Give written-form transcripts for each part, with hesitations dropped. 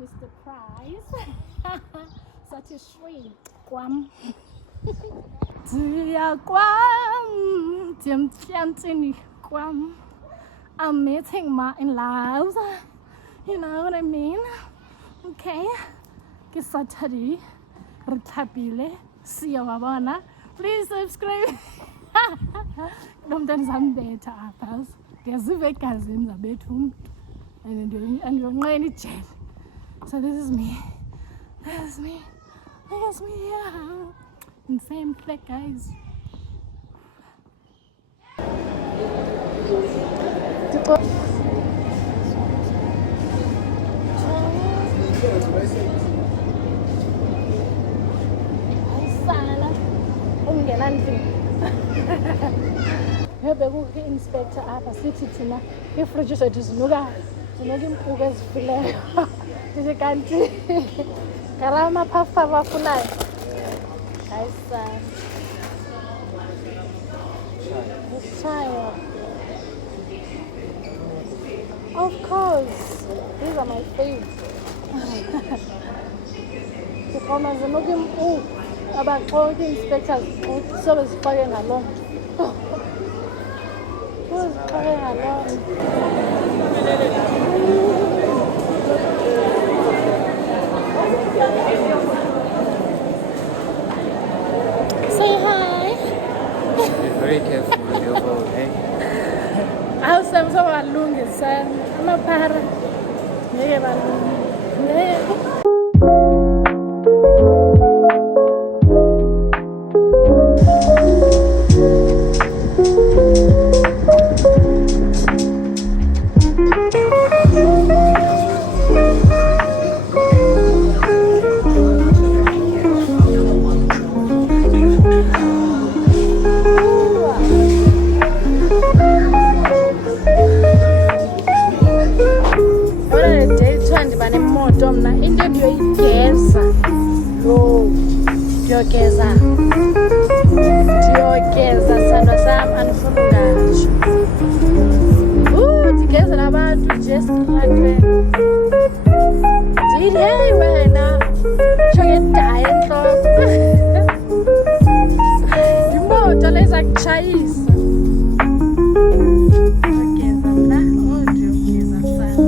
Mr. Price. Such a sweet Guam. Guam. Guam. I'm meeting Martin Laos. You know what I mean? Okay. Ke Saturday. Rutapile. See you, Wabana. Please subscribe. Sometimes I'm better at us. There's a vacancy in the bedroom. And you're going to jail. So this is me. This is me. This is me. Yeah. In same flag, guys. Bekuke inspector apha sithi thina iifriji zethu zinuka impuku ezifileyo ndithi kanti ngala maphafu abafunayo hayi sana ishayo. Of course, these are my faves. Zikhona zinuka impuku abaxoki inspectors sobe zifake ngaloo nto. Say hi. Be very careful with your boat, eh? I'll say so balungisa amaphara ngeke balungisa. Ndiyogeza sandwa sam andifuna ungatsho ndigezela abantu nje esitratweni ndithi heyi wena tsho ngedaya entloko imoto leza kutshayisa ndiyogeza mna ndiyogeza sana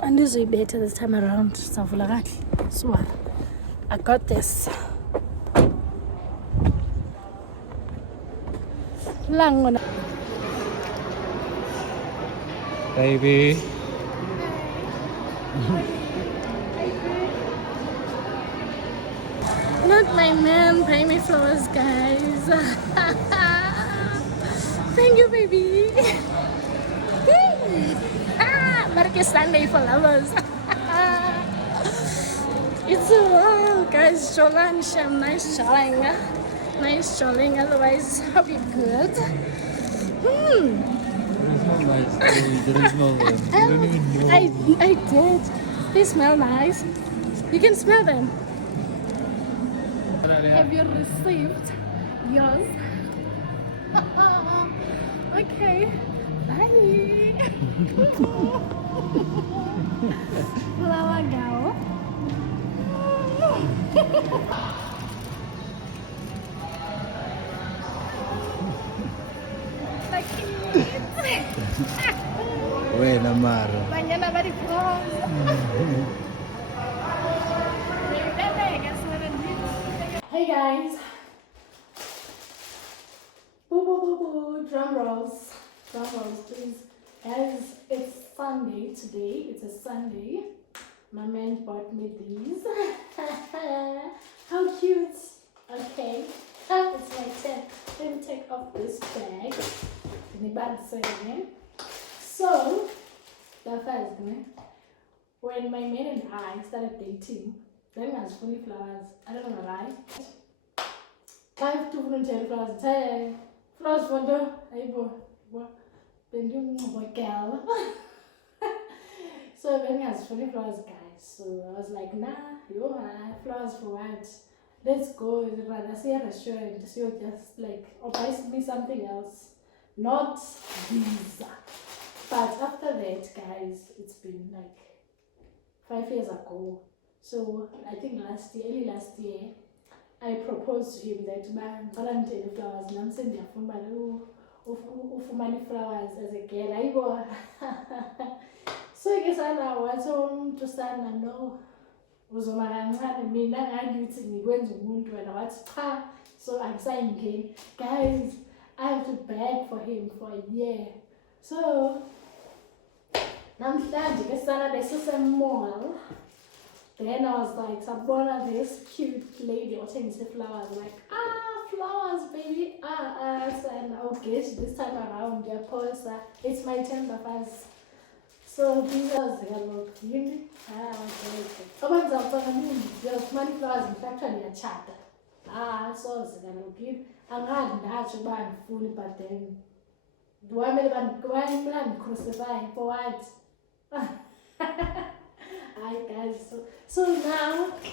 Andizoyibetha this time around. Savula kahle. Swara. I got this. Langona. Baby. Not my man. Pay me flowers, guys. Thank you, baby. Market Sunday for lovers. It's a while, guys. Jolan Sham, nice challing. Nice challing, otherwise I'll be good. There is no one. You don't even know. I did. They smell nice. You can smell them. Have you received yours? Okay, bye. Flower girl. Wena Maro. Mañana va a Hey guys. Boo boo boo boo. Drum rolls. Drum rolls, please. Guys, it's Sunday today. It's a Sunday. My man bought me these. How cute. Okay. It's my turn. Let me take off this bag. So, the first one, when my man and I started dating, then I was funny flowers. I don't know why. I have to volunteer flowers. Flowers for the girl. So when I was funny flowers, guys. So I was like, nah, flowers for what? Let's go. Rather see a restaurant. So you're just like, or buy me something else. Not these. But after that, guys, it's been like 5 years ago. So I think early last year, I proposed to him that man, Valentine flowers, and I'm saying they're for money flowers as a girl. I go. So I guess I know what's home to stand and know. So I'm saying again, guys, I have to beg for him for a year. So namhlanje besana besesemall. Then I was like, sabona this cute lady othengisa flowers, like, flowers baby, and I'll get this time around, posa. It's my turn first. So these are the look. Okay. Someone's out on the moon. There's money flowers in factory a chat. So the look. I'm not that you ban food, but then do I make one plan crucify for what? Hi guys. So now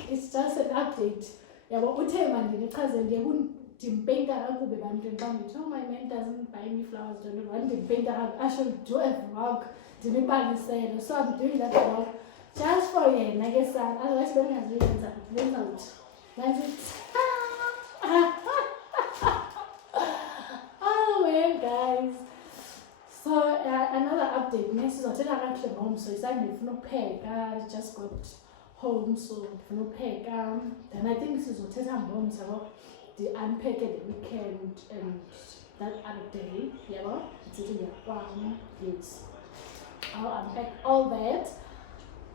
it's just an update. Yeah, what we tell man the cousin they wouldn't paint that up with my man doesn't buy me flowers, don't want to paint that I should do a vlog. So I'm doing that vlog just for you, I guess. Otherwise, don't have reasons out. That's it. Oh man, guys. So another update. Next is I actually home, so it's like if no pay. I just got home, so if no pay. Then I think this is what I'm home. So the unpack at the weekend and that other day. Yeah, it's in the farm. Yes. I'll unpack all that.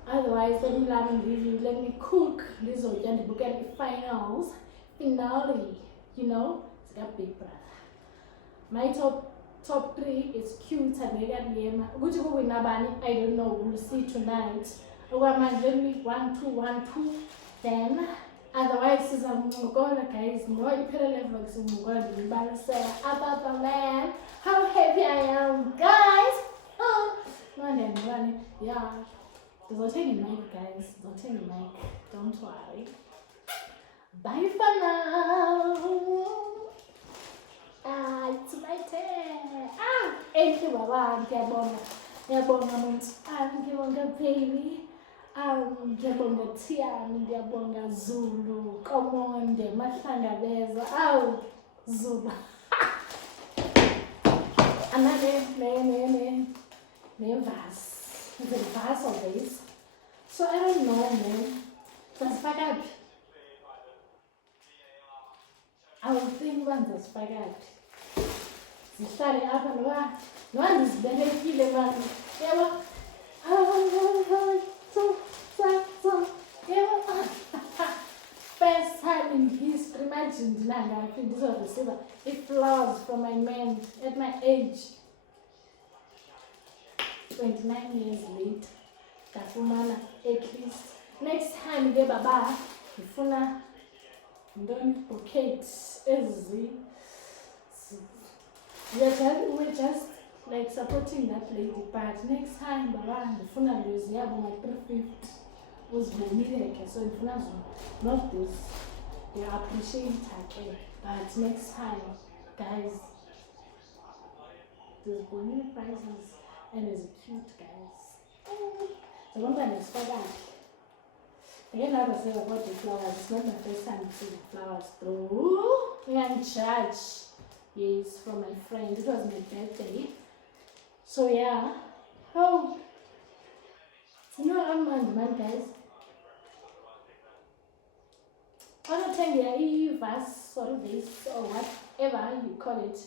Otherwise, let me learn review, let me cook. This is what the book at the finale. You know, it's got big brother. My top 3 is cute and negative. Which will win a bunny? I don't know. We'll see tonight. Let me 1, 2, 1, 2. Then, otherwise, is I'm gonna guys. No, you put a level. I'm gonna be embarrassed about the man. How happy I am, guys. Running. Yeah. Don't take the mic, guys. Don't take the mic. Don't worry. Bye for now. It's my turn. Thank you, Baba. Ngiyabonga muntu. Ngiyabonga baby. Ngiyabonga Tiani. Ngiyabonga Zulu. Komonde. Mahlangabeza. Zulu. Another vase. Is it a vase or vase? So I don't know, man. That's spaghetti. I will think one the spaghetti. Zihlale apha no ndizibelekile manje. Yebo. First time in history, imagine ndinangaphi ndizoreceive flowers from my man at my age. 29 years late. Ndafumana at least. Next time ke baba ngifuna bouquet ezi. We're just like supporting that lady, but next time baba ngifuna lezi yabo my 350 uzibonile ke, so ngifuna not this. They appreciate her, but next time guys There's bonita prizes and it's cute, guys. So one time it's for that. Again, like I said about the flowers, it's not my first time seeing the flowers through. And church, yes, from my friend. It was my birthday. So yeah. Oh, you know I'm man, guys. I'm not telling you verse or this or whatever you call it.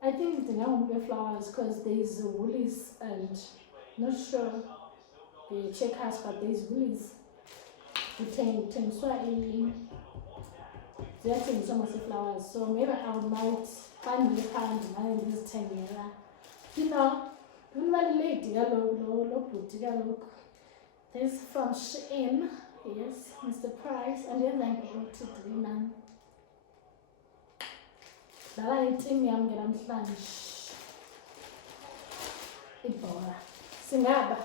I think the name of flowers because there's woolies and not sure the checkers, but there's woolies. Kuthengiswa ziyathengiswa mase-flowers, so maybe I might find ikhandi mane ndizithengela. You know, ubalulekile kaloku lo bhuti kaloku. This is from Shein. Yes, Mr. Price. Andenza ngekuthi ndinani dlala itim yam ngelamhlanje ibhola singaba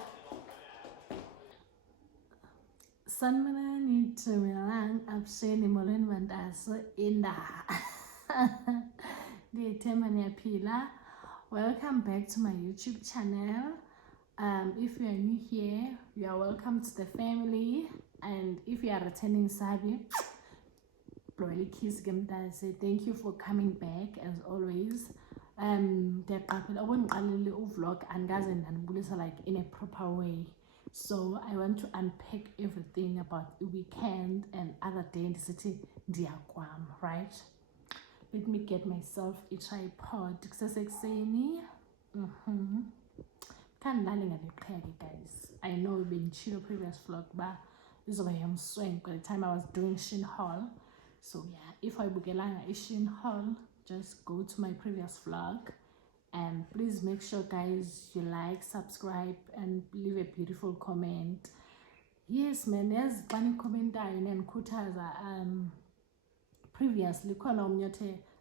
sanibonani Dumelang Abusheni molweni bantaso inda ndiyethemba niyaphila. Welcome back to my YouTube channel. If you are new here, you are welcome to the family, and if you are returning Sabi, Bloody Kiss say thank you for coming back as always. Vlog and like in a proper way, so I want to unpack everything about the weekend and other day in the city, right? Let me get myself a tripod. Guys, I know we've been chill previous vlog, but this is why I'm swing by the time I was doing Shein haul. So yeah, if I bugelanga a Shein haul, just go to my previous vlog, and please make sure guys you like, subscribe, and leave a beautiful comment. Yes man, there's funny comment and kutaza previously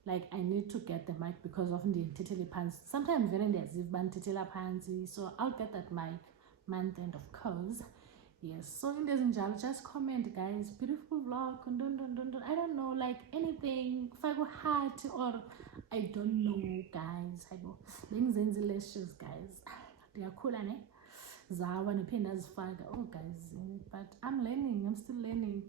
like I need to get the mic because of the titili pants. Sometimes very titila pants, so I'll get that mic month end of course. Yes, so in this injal, just comment guys, beautiful vlog, I don't know, like anything, if I go hard or I don't know guys, I go things delicious guys. They are cool ne? Zawa oh guys, but I'm learning, I'm still learning.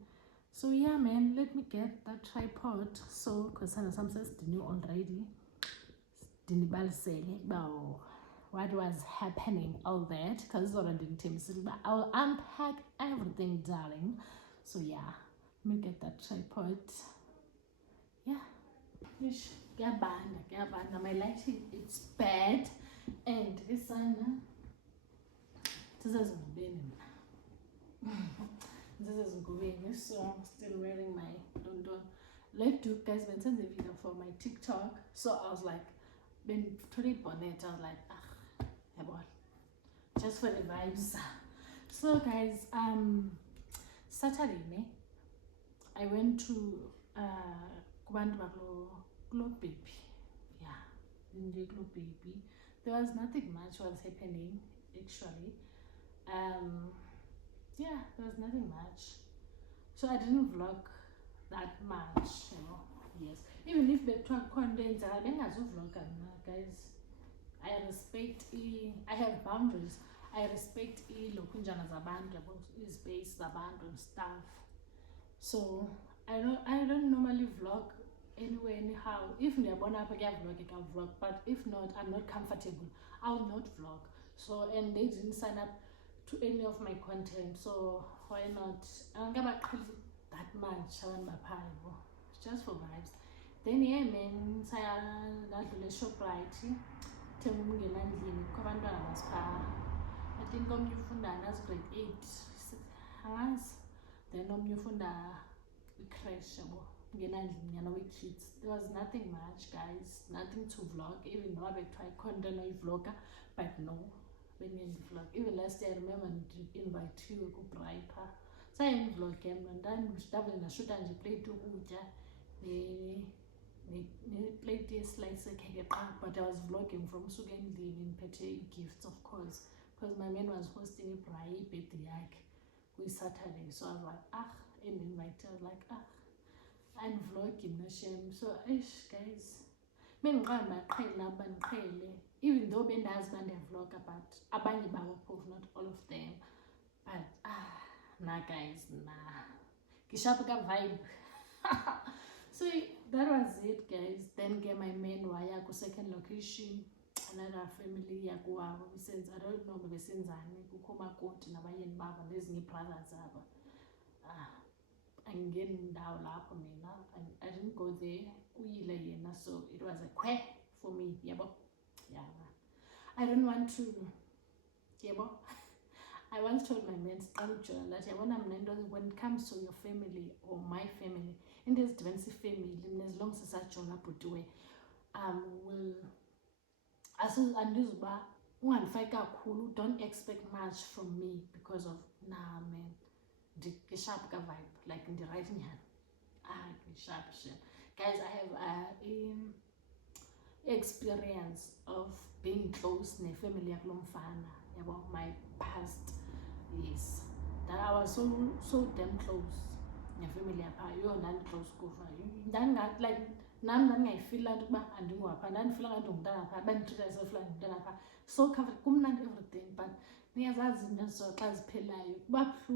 So yeah man, let me get that tripod. So because some says new already what was happening, all that because already but I'll unpack everything darling. So yeah, let me get that tripod. Yeah, my lighting it's bad and this one this is going, so I'm still wearing my London. Like to guys when send the video for my TikTok, so I was like been totally bonnet, I was like just for the vibes. So guys, Saturday I went to Globe Baby. Yeah, in the Globe Baby there was nothing much was happening actually. Yeah, there was nothing much, so I didn't vlog that much, you know. Yes, even if the track content I don't vlog guys. I respect I have boundaries. I respect lokunjana zabantu, space zabantu and stuff. So I don't normally vlog anyway anyhow. If I vlog, I can vlog, but if not, I'm not comfortable, I'll not vlog. So and they didn't sign up to any of my content, so why not? I don't get that much. It's just for vibes. Then yeah man, saya ladlule ShopRite thengumngena endlini kwabantwana masipha. I think omnye ufunda nas grade 8 angazi, then omnye ufunda i-crash yabo ngena endlini yana we-kids. There was nothing much guys, nothing to vlog, even though I tried content or vlogger, but no vlog. Even last year I remember invite you to Brighter. So I vlog him and then double shoot and plate ukutya plate slice cake, but I was vlogging from Sugandini in Pete gifts of course, because my man was hosting a birthday with Saturday, so I was like and invited, like I'm vlogging no shame. So guys, bendiqala baqhela uba ndiqhele, even though bendazi uba ndiyavloga, but abanye babo phofu, not all of them. But nah guys, nah, ngisharp ka vibe. So that was it guys. Then ke my man waya ku second location, another family yakuwabo besenza, I don't know besenzani, kukho makoti nabayeni babo nezinye brothers aba. Angingeni ndawo lapho mina, I didn't go there, uyile yena, so it was a kwe for me, yabo. Yeah, I don't want to, yabo. I once told my man that when it comes to your family or my family, in this diverse family, as long as such on put away, will as and this one fika cool, don't expect much from me because of man, the sharp vibe, like in the right hand. Sharp shit. Guys, I have experience of being close in a family about my past. Yes, that I was so damn close in a family. You're not close then got like nan I feel like and do up and then feel like so covered everything, but near that so class pillar but to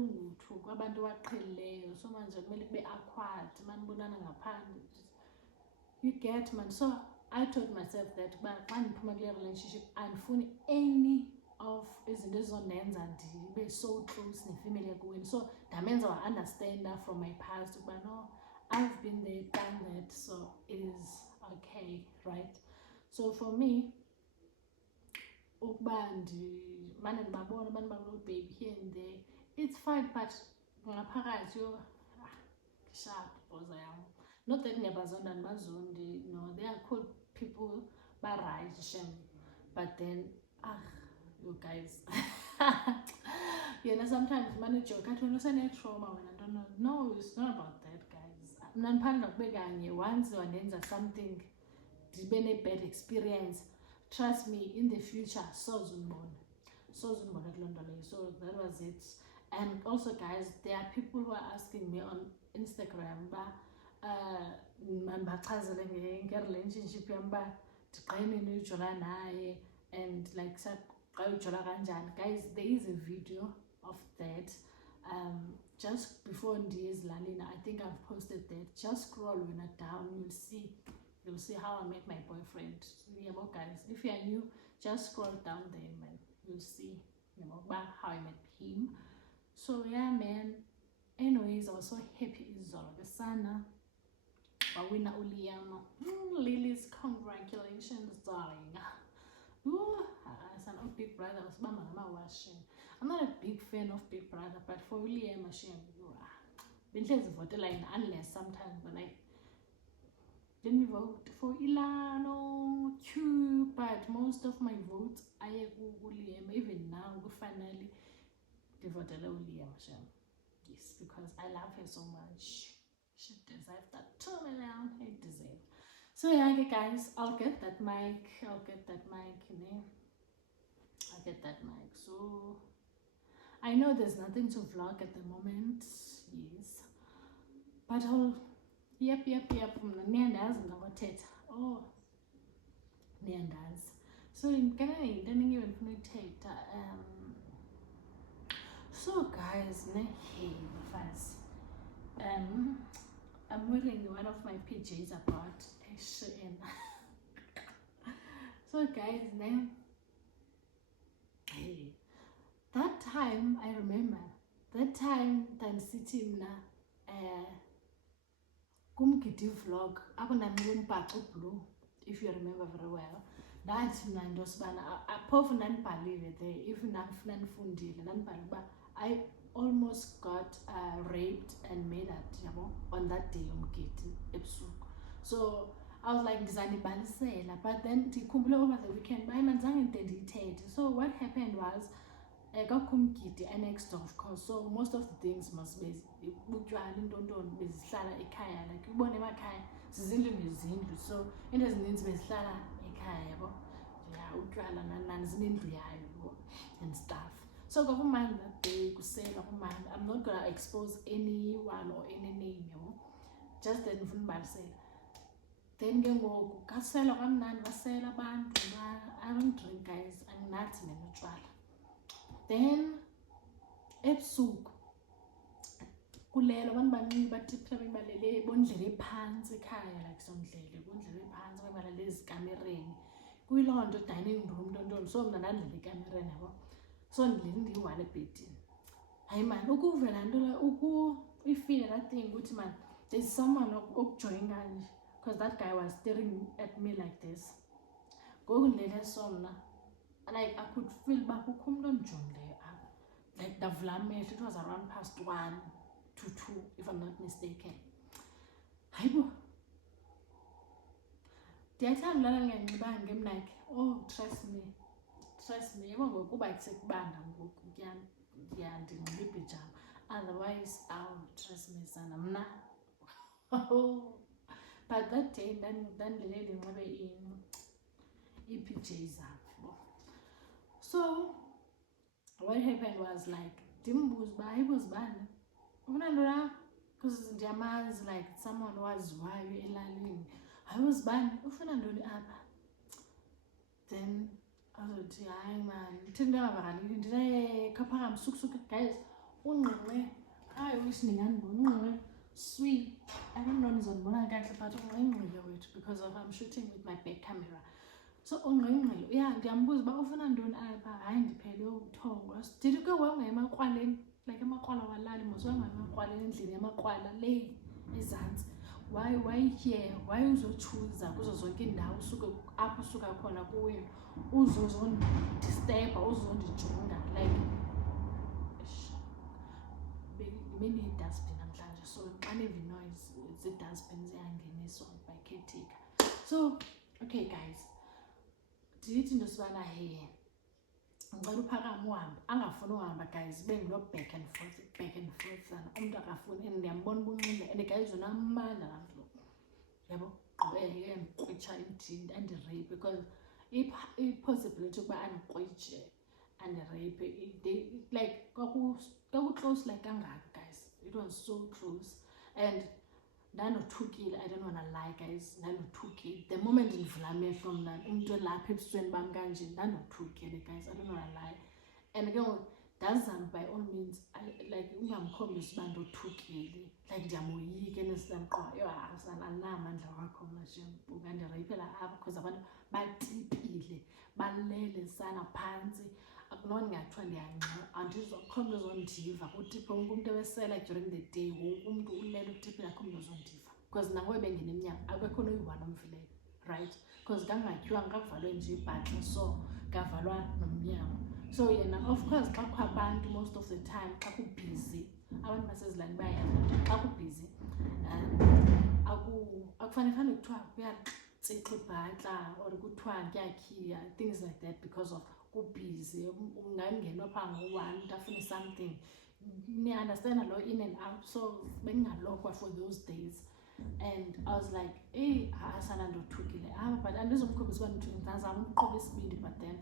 abantu baqhelileyo so manje kumele kube acquired man bonana ngaphandle, you get man. So I told myself that when I in a relationship andifuni any of izinto ezizondenza ndibe so close nefamily yakuwini, so ndamenza wa-understand from my past but no, I've been there, done that, so it is okay, right? So for me, ukuba ndimane ndibabona abantu bakuloo baby here and there, it's fine, but ngaphakathi sharp boza yam. Not that ndiyabazonda ndibazondi, no, they are cool people, right, but then you guys, you know, sometimes manage your cat when you send a trauma when I don't know. No, it's not about that, guys. Once or then something, been a bad experience, trust me, in the future, so that was it. And also guys, there are people who are asking me on Instagram relationship and like guys, there is a video of that just before Ndia's Lalina. I think I've posted that. Just scroll when it down, you'll see how I met my boyfriend. Yeah, guys, if you are new, just scroll down there, man. You'll see, how I met him. So yeah, man. Anyways, I was so happy izolo sana wawina uLiam. Lily's, congratulations, darling. Son of Big Brother was washing. I'm not a big fan of Big Brother, but for Liam, unless sometimes when I didn't vote for Ilano, Q, but most of my votes I Liam. Even now, finally, they voted Liam. Yes, because I love her so much. She deserves that 2 million. He deserves. So yeah, okay, guys, I'll get that mic, you know. I'll get that mic. So I know there's nothing to vlog at the moment, yes, but I'll yep niyandazi ngakuthetha. Oh, niyandazi. So ngikana into engiyifuna ukuthetha. So guys, hey fans, I'm wearing one of my PJs about Shein. So guys, hey, that time I remember that time than sitting kumgidi vlog blue, if you remember very well. That's apart there, if I almost got raped and made at on that day so I was like but then over the weekend so what happened was I got next door, of course, so most of the things must be so it doesn't and stuff. So that day I'm not gonna expose anyone or any name, just then say. then ke ngoku kasela kamnandi basela abantu I don't drink guys anginathi mina utshwala. Then ebusuku kulelo abantu baningi batiphila bebalele bondlele phansi ekhaya like sondlele bondlele phansi bebalele ezikamereni kuyiloo nto dining room nto so mna ndandlele ekamereni yabo so ndilele ndiyi-1 ebhedini. Hayi man ukuvela nto ifile that thing ukuthi man there's someone okujoyina kanje because that guy was staring at me like this. Ngoku ndilele so mna like I could feel uba kukho umntu ondijongileyo apha like ndavula amehlo it was around past 1 to 2 if I'm not mistaken. Hayibo ndiyathanda ulala nganxibanga ngemnakhe trust me yebo ngokuba kusekubanda ngoku ndinxiba ibhijama otherwise trust me sana mna but that day ndandilele ndinxibe ii-PJs zabo. So what happened was like ndimbuza uba hayibo zibani ufuna nto la because ndiyamazi like someone waziwayo elalini. Hayibo zibani ufuna ntoni apha then azothi hayi man thina ndingavakalile ndithi khaphakam sukusuku guys ungqengqe hayi wish ndingandibona ungqengqe sweet I don't know nizondibona kakuhle but ungqengqile wethu because I'm shooting with my back camera. So ungqengqile ndiyambuza uba ufuna ntoni apha hayi ndiphele ubuthongo ndithi ke wawungayi emakrwaleni like amakrwala walali mos wawungayi emakrwaleni endlini yamakrwala le ezantsi why here why uzochuza kuzo zonke indawo usuke apho usuka khona kuyo uzozondisturba uzondijonga like bene-dustbin namhlanje so xa neva noise zii-dustbin ziyangeniswa by caretaker. So okay guys ndithi into sibana ngicela uphakame uhambe angafuni uhamba guys bengulo back and forth sana umntu akafuni and ndiyambona ubunxile and guys unamandla laa mntu yabo gqibeke ndikrwitsha emthini andirape because i-possibility ukuba andikrwitshe andirape like kwaku-close like kangaka guys it was so close and ndandothukile I don't wanna lie guys ndandothukile the moment ndivula amehlo mna umntu elapha ebusweni bam kanje ndandothukile guys I don't wanna lie and ke ngoku ndazama by all means like ungamkhombisi uba ndothukile like ndiyamoyika enesidamqwa asana andinamandla wakho mna ungandireyipela apha because abantu batipile balele sana phantsi akunoni ngathiwa ndiyanxa andizokho mntu ozondiva kutiphe wonke umntu ebesela during the day wonke umntu ulele utipile akho mntu ozondiva because nangoku bengena emnyango akekho noyi-1 omfileyo right because kangatyiwanga kakuvalwe nje ibhaxa so kavalwa nomnyango so yena of course xa kukho abantu most of the time xa kubhizi abantu basezilani bayayazi xa kubhizi akufanefane kuthiwa kuyatsixa ibhatla or kuthiwa kuyakhiya things like that because of kubhizi ungangenwa phaa ngo-1 umntu afune something niunderstanda lo in and out so bengingalokwa for those days and I was like asana ndothukile but andizomkhombisa uba ndothukile ndazama umqobo esibindi but then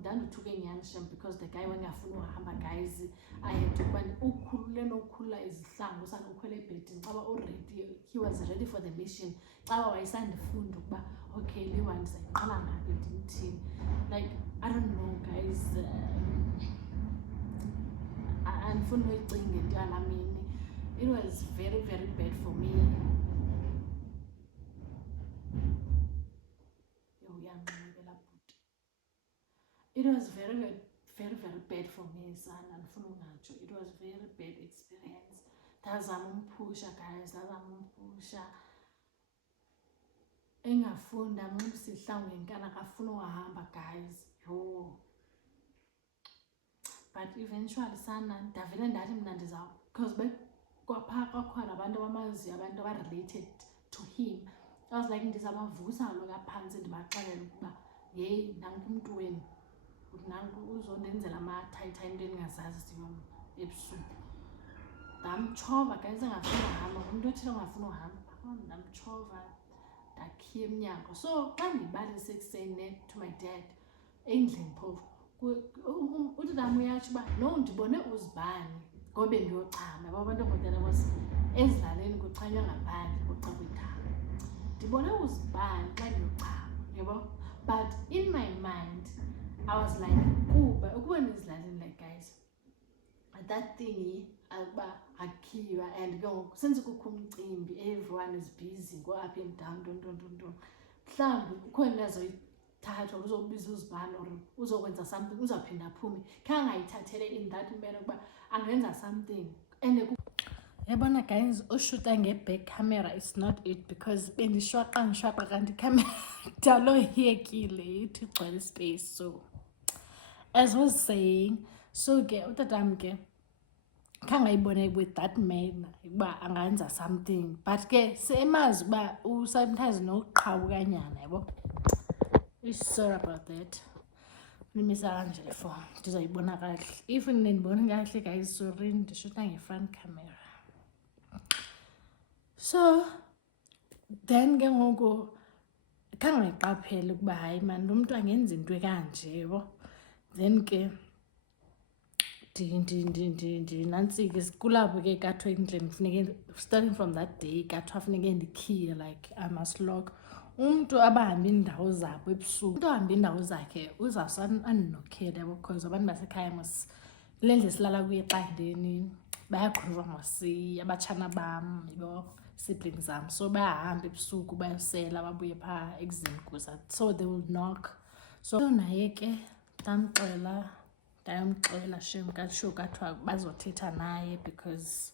ndandothuke nyhani shem because the guy wangafuni uhamba guys ayetukuba ukhulule nokhulula izihlangu sana ukhwele ebhedini xaba already he was ready for the mission xaba wayesandifunda ukuba okay le one ndizayiqala ngaphi ndimthini like I don't know guys andifuni noyicinge into yalamini it was very very bad for me. It was very bad for me son andifuna ungatsho it was very bad experience ndazama umphusha guys ndazama umphusha engafunda nxibisa ihlangu ngenkani akafuna uhamba guys yo but eventually sana ndavele ndathi mna because kwaphaa kwakhona abantu abamaziyo abantu abarelated to him I was like ndizamavusa lo kaphantsi ndibaxelela ukuba yeyi nanku umntu wenu nanku uzondenzela amathayithayi into endingazaziyo ebusuku ndamtshova guys engafuna uhamba umntu othile ongafuna uhamba ndamtshova ndakhiya emnyango so xa ndibalisa ekuseni to my dad endlini phofu utatam uyatsho uba no ndibone uzibani ngobe ndiyochama yabo abantu ngootata ezilaleni kuchanywa ngaphandle kuxa kwithanga ndibona uzibani xa ndiyochama, yabo. But in my mind I was like, ukuba ndizilalini, like guys, that thing akuba akhiwa, and ke ngoku since kukho umcimbi, everyone is busy, go up and down, don't mhlawumbi ukhona azoyithatha uzobiza uzibani or uzokwenza something, uzawuphinda aphume khangayithathele in that manner ukuba angenza something. And yabona guys, ushuta nge-back camera is not it, because bendishwaqa kanti camera dalo yekile ithi igcwele space. So as was saying, so ke utatam ke khangayibone with that man uba angenza something, but ke semazi uba sometimes nokuqhawukanyana, yabo. Sorry about that. Nimisa kanje le phone ndizayibona kahle. If nindibona kahle guys, sorry, ndishuta nge-front camera. So then ke ngoku khangayiqaphela ukuba hayi man, lo muntu angenza into ekanje, yabo. Then ke nantsike kulapho ke kathiwa endlini kufuneke, starting from that day kathiwa funeke ndikhiye, like I must lock. Umntu abahamba indawo zabo ebusuku, umntu ahamba indawo zakhe uzawusaninokhela, yabo, because abantu basekhaya mos le ndlu silala kuyo eqandeni bayaqhuva mosi abatshana bam, yabo, siblings zam. So bayahamba ebusuku bayosela babuye phaa ekuzini kuza, so they will knock. So naye ke ndayomxela shem kasho kathiwa bazothetha naye, because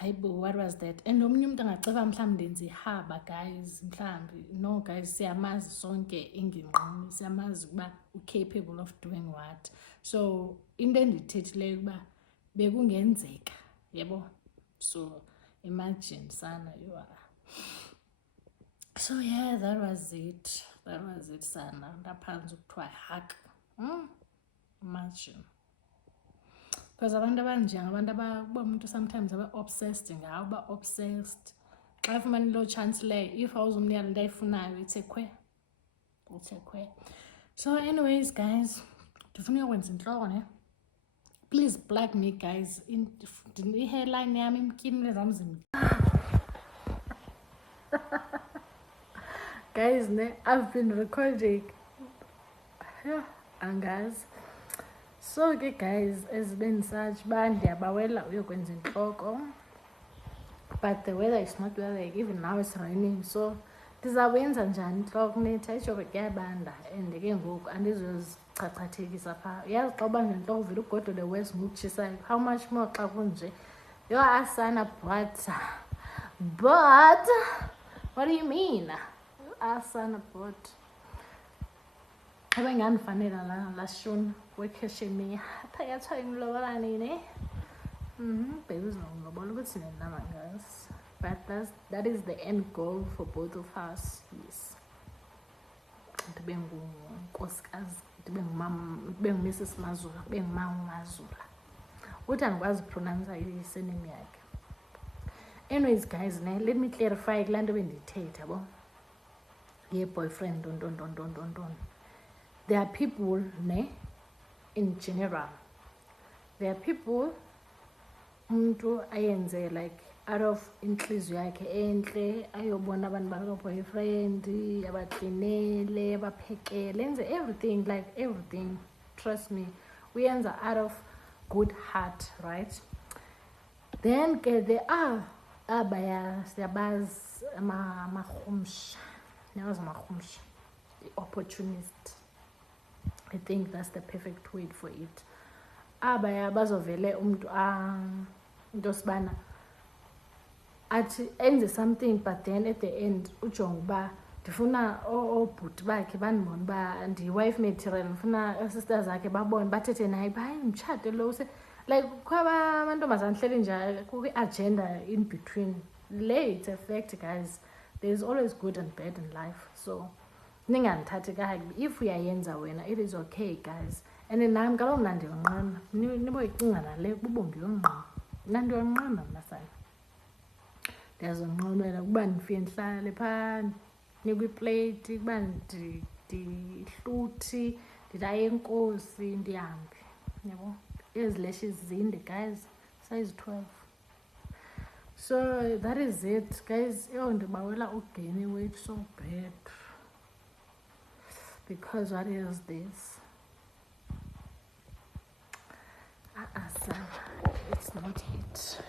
hayibo, what was that? And omunye umuntu angaciva mhlawumbi ndenza ihaba guys, mhlawumbi no guys, siyamazi sonke ingingqini, siyamazi ukuba u-capable of doing what. So into endithethileyo ukuba bekungenzeka, yabo. So imagine sana, you are. So yeah, that was it sana. Ndaphansi ukuthiwa hack. Imagine. Because abantu abanjani, abantu abakuba umuntu sometimes abe-obsessed ngawo, ba-obsessed. Xa ifumana loo chance leyo, if awuzumnika le nto ayifunayo, ithe khwe. So anyways guys, ndifuna uyokwenza intloko, ne? Please plug me guys, i-hairline yami imkini zam zimbi. Guys, ne, I've been recording. Yeah, angazi. So ke guys, as been such band ndiyabawela uyokwenza intloko, but the weather is not well, like even now it's raining. So ndizawuyenza njani intloko netha itshoke kuyabanda, and ke ngoku andizozichachathekisa phaa. Uyazi xa ubanjwa intloko vele ugodole west ngukutshisayo, how much more xa kunje. Yo asana, but what do you mean asana? But abengandifanela la shun wekheshini phakathi imlobolani, ne? Baby uzongilobola ukuthi nina guys, but that is the end goal for both of us. Yes, ndibe ngunkosikazi, ndibe ngumrs Mazula, ndibe ngumama Mazula, uthi andikwazi pronounce i-surname yakhe. Anyways guys, ne, let me clarify kulaa nto bendiyithetha, yabo, ye-boyfriend don. There are people, ne, in general, there are people umuntu ayenze like out of inhliziyo yakhe enhle, ayobona abantu baka-boyfriend, abaklinele, abaphekele, enze everything, like everything, trust me, uyenza out of good heart, right? Then ke there are abaya siyabazi amahumsha, nyawazi amahumsha, the opportunist. I think that's the perfect word for it. Abaya bazovele umuntu into sibana athi enze something, but then at the end ujonga uba ndifuna obhuti bakhe bandibone uba ndiyi-wife material, ndifuna sisters zakhe babone bathethe naye hayi mtshate lo, like kwabantombazana hleli nje kukwi-agenda in between le. It's a fact guys, there's always good and bad in life. So ningandithathi kakubi, if uyayenza wena it is okay guys. And nami kaloku mna ndiyonqena, niboyicinga nale bubombi yonqena, mna ndiyonqena mna sana, ndiyazonqenela ukuba ndifike ndihlale phaa nikwiplate, ukuba ndihluthi ndidaye enkosi ndihambe, yabo. Ezi lashes zinde guys, size 12. So that is it, guys. Ndibawela gain weight so bad. Because what is this? It's not it.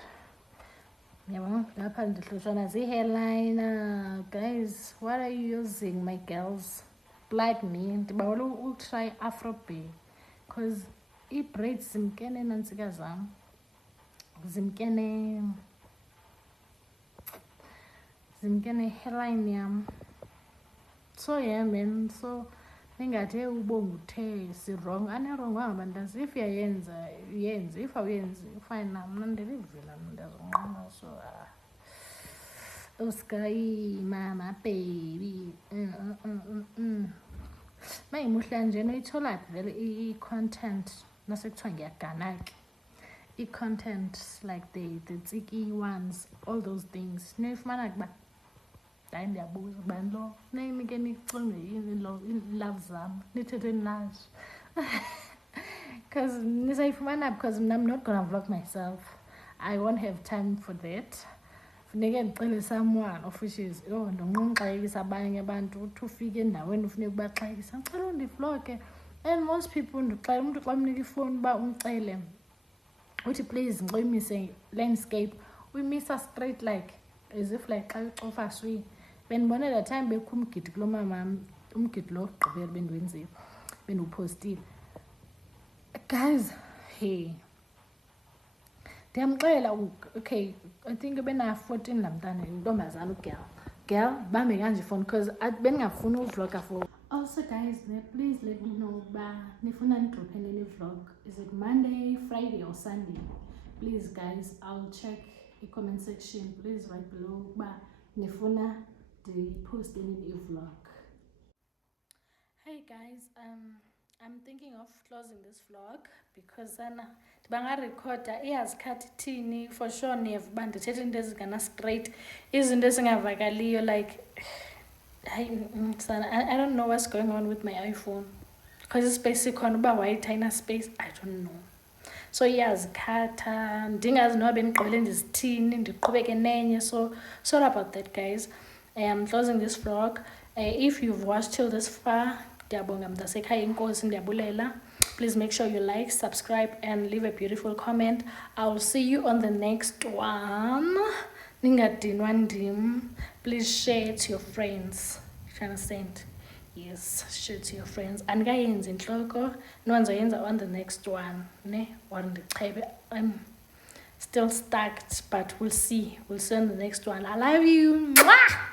Hairliner. Guys, what are you using, my girls? Like me, will try Afro-Bay. Because it braids zimkene nantsika zam. Zimkene hairline yam. So yeah, man. So ningathe ubonga uthe si-wrong anerongwanga bantazi if yayenza yenze if awuyenzi fine mna ndilivila ndiyazonqama so uskayi mama baby mayimuhla nje noyitholaphi vele i-content nasekuthiwa ngiyagana ke i-content like the tsiki ones all those things noyifumana kuba hayi ndiyabuza ubani lo nami ke nicinge yini love zam nithethe nazo because nisayifumana because I'm not gonna vlog myself. I won't have time for that. Funeke ndicele someone of which is ndonqonxekisa abanye abantu uthi ufike endaweni ufuneka ubaxekisa ngicela undivloge and most people xa umntu xa umnika ifowuni uba umcele uthi please ngixoyimise landscape uyimisa straight like as if like xa ucofa swi bendibone that time bekho umgidi kulo mama umgidi lo gqibela bendiwenzile bendiwupostile guys hey ndiyamxela okay I think bena-14 laa mntana intombazana girl bambe kanje ifone because bendingafuni uvloga for also guys please let me know uba nifuna ndidrophe nini vlog. Is it Monday, Friday or Sunday? Please guys, I'll check the comment section. Please write below uba nifuna post nini vlog. Hey guys, I'm thinking of closing this vlog because bangarecorda iyazikhathi thini for sure niyavuba ndithethe into ezingana straight izinto ezingavakaliyo like I don't know what's going on with my iPhone because ispace ikhona uba white ayina space I don't know so iyazikhatha ndingazi noba bendigqibele ndizithini ndiqhubeke nenye so sorry about that guys. I'm closing this vlog. If you've watched till this far ndiyabonga mntasekhaya inkosi ndiyabulela. Please make sure you like, subscribe and leave a beautiful comment. I'll see you on the next one. Ningadinwa ndim. Please share it to your friends. You understand? Yes, share it to your friends. Andikayenzi intloko nonzayenza on the next one ne or ndichebe. I'm still stuck but we'll see on the next one. I love you. Mwah!